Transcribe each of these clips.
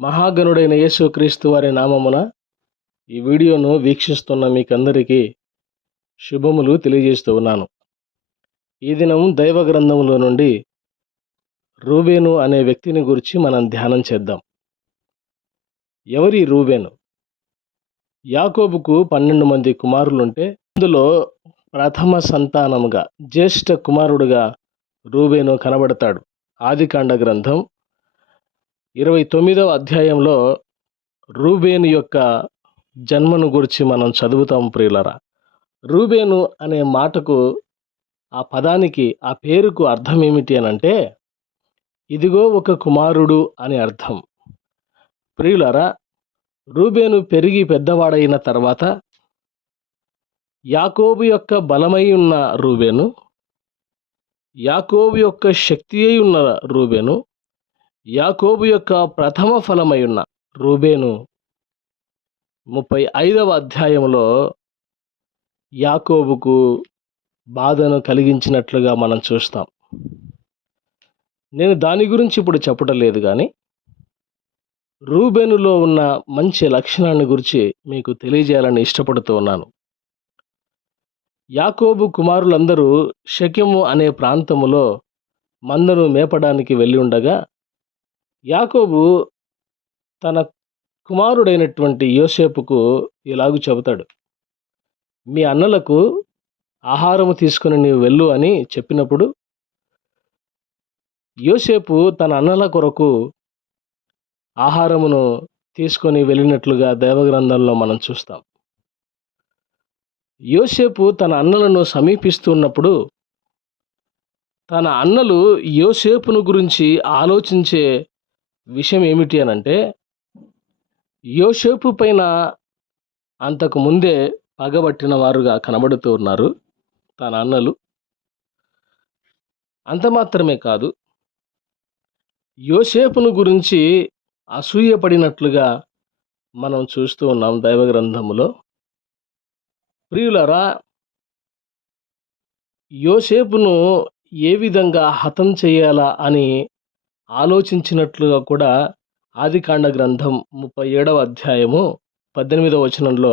మహాగణుడైన యేసుక్రీస్తు వారి నామమున ఈ వీడియోను వీక్షిస్తున్న మీకందరికీ శుభములు తెలియజేస్తూ ఉన్నాను. ఈ దినం దైవ గ్రంథములో నుండి రూబేను అనే వ్యక్తిని గురించి మనం ధ్యానం చేద్దాం. ఎవరి రూబేను? యాకోబుకు 12 మంది కుమారులుంటే అందులో ప్రథమ సంతానముగా జ్యేష్ఠ కుమారుడుగా రూబేను కనబడతాడు. ఆదికాండ గ్రంథం 29వ అధ్యాయంలో రూబేను యొక్క జన్మను గురించి మనం చదువుతాం ప్రియులరా. రూబేను అనే మాటకు, ఆ పదానికి, ఆ పేరుకు అర్థం ఏమిటి అనంటే, ఇదిగో ఒక కుమారుడు అని అర్థం. ప్రియులరా, రూబేను పెరిగి పెద్దవాడైన తర్వాత యాకోబు యొక్క బలమై ఉన్న రూబేను, యాకోబు యొక్క శక్తి అయి ఉన్న రూబేను, యాకోబు యొక్క ప్రథమ ఫలమై ఉన్న రూబేను 35వ అధ్యాయంలో యాకోబుకు బాధను కలిగించినట్లుగా మనం చూస్తాం. నేను దాని గురించి ఇప్పుడు చెప్పటం లేదు, కానీ రూబేనులో ఉన్న మంచి లక్షణాన్ని గురించి మీకు తెలియజేయాలని ఇష్టపడుతూ ఉన్నాను. యాకోబు కుమారులందరూ షెకెము అనే ప్రాంతములో మందను మేపడానికి వెళ్ళి ఉండగా, యాకోబు తన కుమారుడైనటువంటి యోసేపుకు ఇలాగు చెబుతాడు, మీ అన్నలకు ఆహారము తీసుకుని నీవు వెళ్ళు అని చెప్పినప్పుడు, యోసేపు తన అన్నల కొరకు ఆహారమును తీసుకొని వెళ్ళినట్లుగా దైవగ్రంథంలో మనం చూస్తాం. యోసేపు తన అన్నలను సమీపిస్తున్నప్పుడు తన అన్నలు యోసేపును గురించి ఆలోచించే విషయం ఏమిటి అనంటే, యోసేపు పైన అంతకు ముందే పగబట్టిన వారుగా కనబడుతూ ఉన్నారు తన అన్నలు. అంత మాత్రమే కాదు, యోసేపును గురించి అసూయపడినట్లుగా మనం చూస్తూ ఉన్నాం దైవ గ్రంథములో. ప్రియులరా, యోసేపును ఏ విధంగా హతం చేయాలా అని ఆలోచించినట్లుగా కూడా ఆదికాండ గ్రంథం 37వ అధ్యాయము 18వ వచనంలో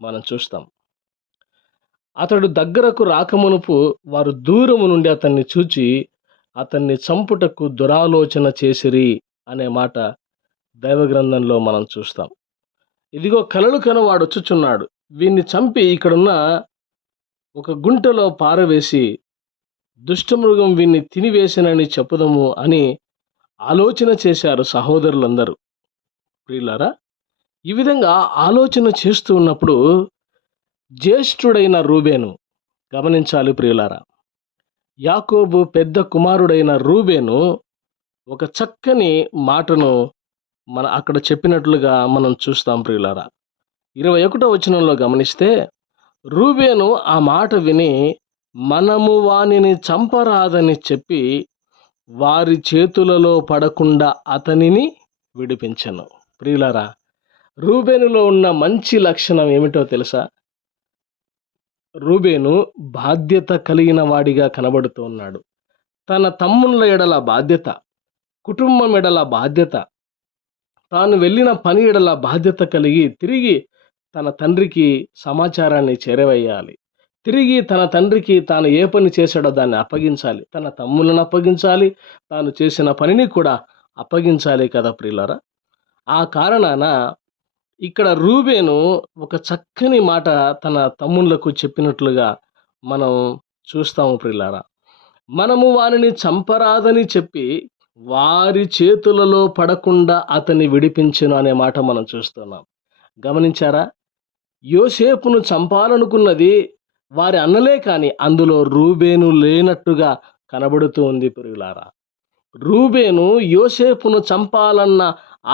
మనం చూస్తాం. అతడు దగ్గరకు రాకమునుపు వారు దూరము నుండి అతన్ని చూచి అతన్ని చంపుటకు దురాలోచన చేసిరి అనే మాట దైవ గ్రంథంలో మనం చూస్తాం. ఇదిగో కలలు కనవాడు వచ్చుచున్నాడు, వీన్ని చంపి ఇక్కడున్న ఒక గుంటలో పారవేసి దుష్టమృగం వీన్ని తినివేసినని చెప్పుదము అని ఆలోచన చేశారు సహోదరులందరూ. ప్రియులారా, ఈ విధంగా ఆలోచన చేస్తూ ఉన్నప్పుడు జ్యేష్ఠుడైన రూబేను, గమనించాలి ప్రియులారా, యాకోబు పెద్ద కుమారుడైన రూబేను ఒక చక్కని మాటను అక్కడ చెప్పినట్లుగా మనం చూస్తాం ప్రియులారా. 21వ వచనంలో గమనిస్తే, రూబేను ఆ మాట విని మనము వానిని చంపరాదని చెప్పి వారి చేతులలో పడకుండా అతనిని విడిపించెను. ప్రియులారా, రూబేనులో ఉన్న మంచి లక్షణం ఏమిటో తెలుసా? రూబేను బాధ్యత కలిగిన వాడిగా కనబడుతూ ఉన్నాడు. తన తమ్ముళ్ళ ఎడల బాధ్యత, కుటుంబం ఎడల బాధ్యత, తాను వెళ్ళిన పని ఎడల బాధ్యత కలిగి తిరిగి తన తండ్రికి సమాచారాన్ని చేరవేయాలి. తిరిగి తన తండ్రికి తాను ఏ పని చేశాడో దాన్ని అప్పగించాలి. తన తమ్ములను అప్పగించాలి, తాను చేసిన పనిని కూడా అప్పగించాలి కదా ప్రియులారా. ఆ కారణాన ఇక్కడ రూబేను ఒక చక్కని మాట తన తమ్ముళ్లకు చెప్పినట్లుగా మనం చూస్తాము ప్రియులారా. మనము వారిని చంపరాదని చెప్పి వారి చేతులలో పడకుండా అతన్ని విడిపించెను అనే మాట మనం చూస్తున్నాం. గమనించారా? యోసేపును చంపాలనుకున్నది వారి అన్నలే, కానీ అందులో రూబేను లేనట్టుగా కనబడుతూ ఉంది ప్రియులారా. రూబేను యోసేపును చంపాలన్న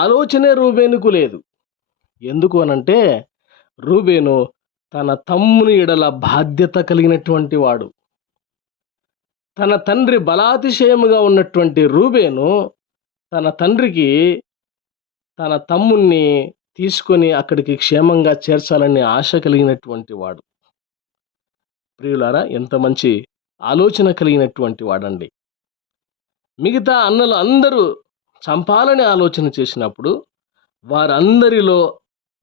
ఆలోచనే రూబేనుకు లేదు. ఎందుకు అనంటే, రూబేను తన తమ్ముని ఎడల బాధ్యత కలిగినటువంటి వాడు. తన తండ్రి బలాతిశయముగా ఉన్నటువంటి రూబేను తన తండ్రికి తన తమ్ముణ్ణి తీసుకొని అక్కడికి క్షేమంగా చేర్చాలని ఆశ కలిగినటువంటి వాడు. ప్రియులారా, ఎంత మంచి ఆలోచన కలిగినటువంటి వాడండి. మిగతా అన్నలు అందరూ చంపాలని ఆలోచన చేసినప్పుడు వారందరిలో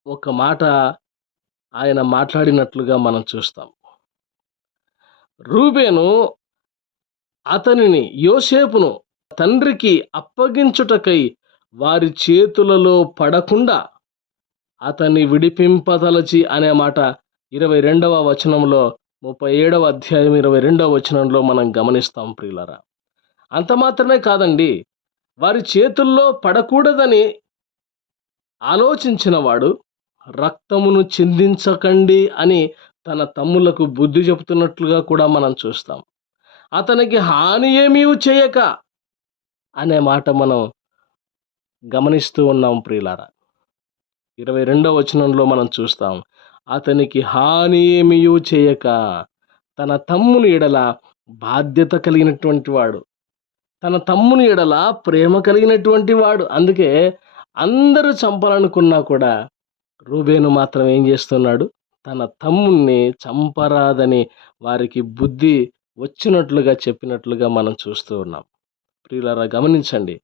ఒక మాట ఆయన మాట్లాడినట్లుగా మనం చూస్తాం. రూబేను అతనిని యోసేపును తండ్రికి అప్పగించుటకై వారి చేతులలో పడకుండా అతన్ని విడిపింపదలచి అనే మాట 22వ వచనంలో 37వ అధ్యాయం 22వ వచనంలో మనం గమనిస్తాం ప్రియులారా. అంత మాత్రమే కాదండి, వారి చేతుల్లో పడకూడదని ఆలోచించిన వాడు రక్తమును చిందించకండి అని తన తమ్ములకు బుద్ధి చెబుతున్నట్లుగా కూడా మనం చూస్తాం. అతనికి హాని ఏమీ చేయక అనే మాట మనం గమనిస్తూ ఉన్నాం ప్రియులారా. 22వ వచనంలో మనం చూస్తాం, అతనికి హాని ఏమీ చేయక తన తమ్ముని ఎడల బాధ్యత కలిగినటువంటి వాడు, తన తమ్ముని ఎడల ప్రేమ కలిగినటువంటి వాడు. అందుకే అందరూ చంపాలనుకున్నా కూడా రూబేను మాత్రం ఏం చేస్తున్నాడు, తన తమ్ముణ్ణి చంపరాదని వారికి బుద్ధి వచ్చినట్లుగా చెప్పినట్లుగా మనం చూస్తూ ఉన్నాం. ప్రియులారా గమనించండి,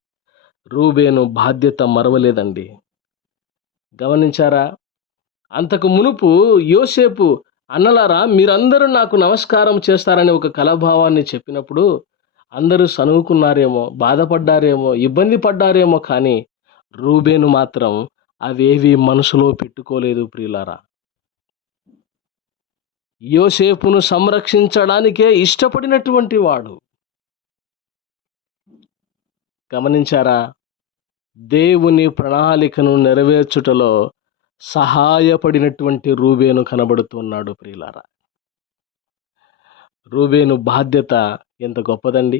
రూబేను బాధ్యత మరవలేదండి. గమనించారా? అంతకు మునుపు యోసేపు, అన్నలారా మీరందరూ నాకు నమస్కారం చేస్తారని ఒక కలభావాన్ని చెప్పినప్పుడు అందరూ సనుగుకున్నారేమో, బాధపడ్డారేమో, ఇబ్బంది పడ్డారేమో, కానీ రూబేను మాత్రం అవేవి మనసులో పెట్టుకోలేదు ప్రియులారా. యోసేపును సంరక్షించడానికే ఇష్టపడినటువంటి వాడు. గమనించారా? దేవుని ప్రణాళికను నెరవేర్చుటలో సహాయపడినటువంటి రూబేను కనబడుతున్నాడు ప్రియులారా. రూబేను బాధ్యత ఎంత గొప్పదండి.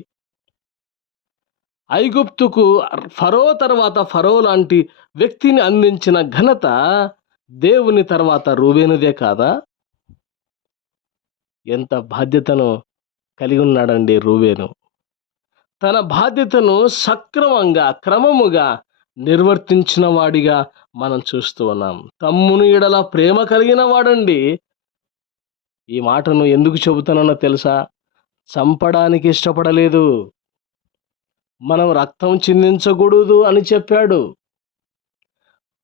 ఐగుప్తుకు ఫరో తర్వాత ఫరో లాంటి వ్యక్తిని అందించిన ఘనత దేవుని తర్వాత రూబేనుదే కాదా? ఎంత బాధ్యతను కలిగి ఉన్నాడండి రూబేను. తన బాధ్యతను సక్రమంగా, క్రమముగా నిర్వర్తించిన వాడిగా మనం చూస్తూ ఉన్నాం. తమ్ముని ఎడల ప్రేమ కలిగిన వాడండి. ఈ మాటను ఎందుకు చెబుతానో తెలుసా? చంపడానికి ఇష్టపడలేదు. మనం రక్తం చిందించకూడదు అని చెప్పాడు.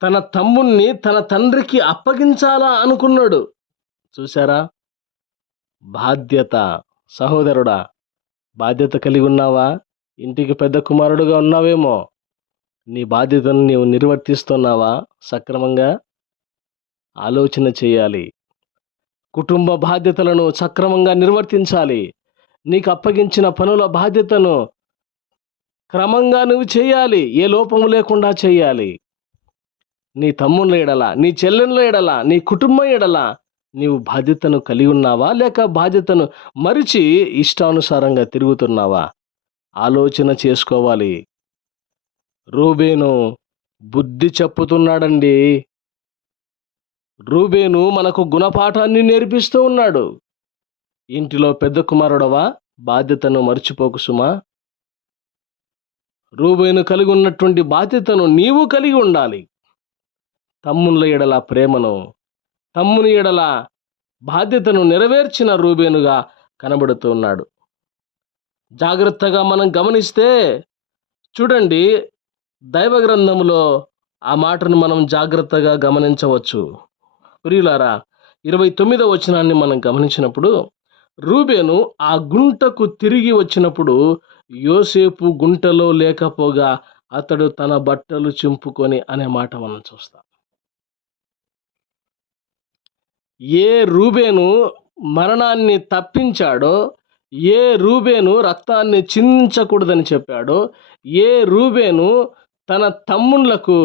తన తమ్ముణ్ణి తన తండ్రికి అప్పగించాలా అనుకున్నాడు. చూసారా? బాధ్యత. సహోదరుడా, బాధ్యత కలిగి ఉన్నావా? ఇంటికి పెద్ద కుమారుడుగా ఉన్నావేమో, నీ బాధ్యతను నీవు నిర్వర్తిస్తున్నావా సక్రమంగా? ఆలోచన చేయాలి. కుటుంబ బాధ్యతలను సక్రమంగా నిర్వర్తించాలి. నీకు అప్పగించిన పనుల బాధ్యతను క్రమంగా నువ్వు చేయాలి. ఏ లోపము లేకుండా చేయాలి. నీ తమ్ముళ్ళ ఎడల, నీ చెల్లెళ్ళ ఎడల, నీ కుటుంబం ఎడల నీవు బాధ్యతను కలిగి ఉన్నావా, లేక బాధ్యతను మరిచి ఇష్టానుసారంగా తిరుగుతున్నావా? ఆలోచన చేసుకోవాలి. రూబేను బుద్ధి చెప్పుతున్నాడండి. రూబేను మనకు గుణపాఠాన్ని నేర్పిస్తూ ఉన్నాడు. ఇంటిలో పెద్ద కుమారుడవా, బాధ్యతను మర్చిపోకు సుమా. రూబేను కలిగి ఉన్నటువంటి బాధ్యతను నీవు కలిగి ఉండాలి. తమ్ముళ్ళ ఎడల ప్రేమను, తమ్ముని ఎడల బాధ్యతను నెరవేర్చిన రూబేనుగా కనబడుతున్నాడు. జాగ్రత్తగా మనం గమనిస్తే చూడండి, దైవ గ్రంథములో ఆ మాటను మనం జాగ్రత్తగా గమనించవచ్చు. ప్రియులారా, 29వ వచనాన్ని మనం గమనించినప్పుడు, రూబేను ఆ గుంటకు తిరిగి వచ్చినప్పుడు యోసేపు గుంటలో లేకపోగా అతడు తన బట్టలు చింపుకొని అనే మాట మనం చూస్తాం. ఏ రూబేను మరణాన్ని తప్పించాడో, ఏ రూబేను రక్తాన్ని చిందించకూడదని చెప్పాడో, ఏ రూబేను తన తమ్ముళ్లకు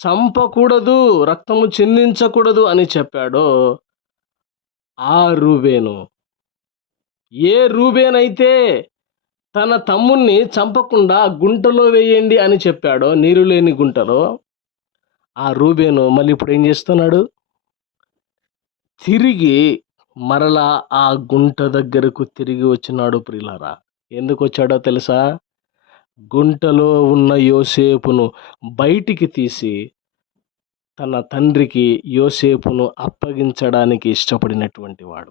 చంపకూడదు, రక్తము చిందించకూడదు అని చెప్పాడో, ఆ రూబేను, ఏ రూబేనైతే తన తమ్ముణ్ణి చంపకుండా గుంటలో వేయండి అని చెప్పాడో, నీరు లేని గుంటలో, ఆ రూబేను మళ్ళీ ఇప్పుడు ఏం చేస్తున్నాడు? తిరిగి మరలా ఆ గుంట దగ్గరకు తిరిగి వచ్చినాడు ప్రియులారా. ఎందుకు వచ్చాడో తెలుసా? గుంటలో ఉన్న యోసేపును బయటికి తీసి తన తండ్రికి యోసేపును అప్పగించడానికి ఇష్టపడినటువంటి వాడు.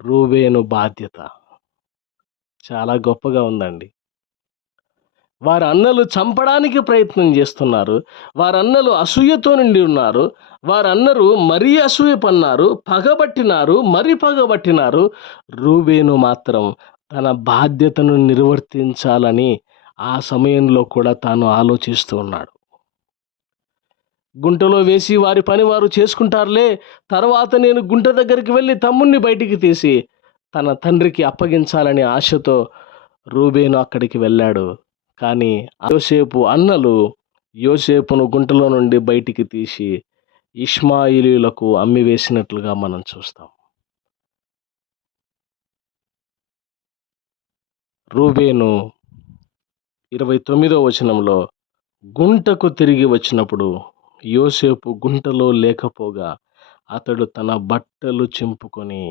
రూబేను బాధ్యత చాలా గొప్పగా ఉందండి. వారి అన్నలు చంపడానికి ప్రయత్నం చేస్తున్నారు. వారి అన్నలు అసూయతో నిండి ఉన్నారు. వారి అన్నలు మరీ అసూయ పన్నారు, పగబట్టినారు, మరి పగబట్టినారు. రూబేను మాత్రం తన బాధ్యతను నిర్వర్తించాలని ఆ సమయంలో కూడా తాను ఆలోచిస్తూ ఉన్నాడు. గుంటలో వేసి వారి పని వారు చేసుకుంటారులే, తర్వాత నేను గుంట దగ్గరికి వెళ్ళి తమ్ముణ్ణి బయటికి తీసి తన తండ్రికి అప్పగించాలని ఆశతో రూబేను అక్కడికి వెళ్ళాడు. కానీ యోసేపు అన్నలు యోసేపును గుంటలో నుండి బయటికి తీసి ఇష్మాయిలీయులకు అమ్మివేసినట్లుగా మనం చూస్తాం. రూబేను 29వ వచనంలో గుంటకు తిరిగి వచ్చినప్పుడు యోసేపు గుంటలో లేకపోగా అతడు తన బట్టలు చింపుకొని,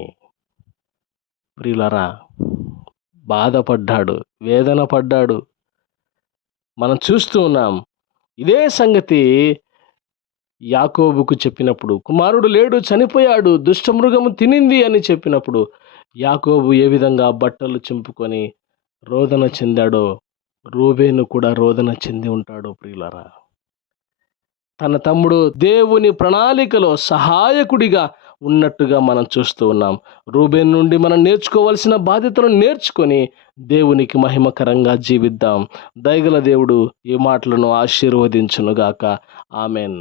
ప్రియులరా, బాధపడ్డాడు, వేదన పడ్డాడు. మనం చూస్తూ ఉన్నాం. ఇదే సంగతి యాకోబుకు చెప్పినప్పుడు, కుమారుడు లేడు, చనిపోయాడు, దుష్టమృగము తినింది అని చెప్పినప్పుడు యాకోబు ఏ విధంగా బట్టలు చింపుకొని రోదన చెందాడో రూబేను కూడా రోదన చెంది ఉంటాడు. ప్రియులరా, తన తమ్ముడు దేవుని ప్రణాళికలో సహాయకుడిగా ఉన్నట్టుగా మనం చూస్తూ ఉన్నాం. రూబేను నుండి మనం నేర్చుకోవాల్సిన బాధ్యతలను నేర్చుకొని దేవునికి మహిమకరంగా జీవిద్దాం. దయగల దేవుడు ఈ మాటలను ఆశీర్వదించునుగాక. ఆమెన్.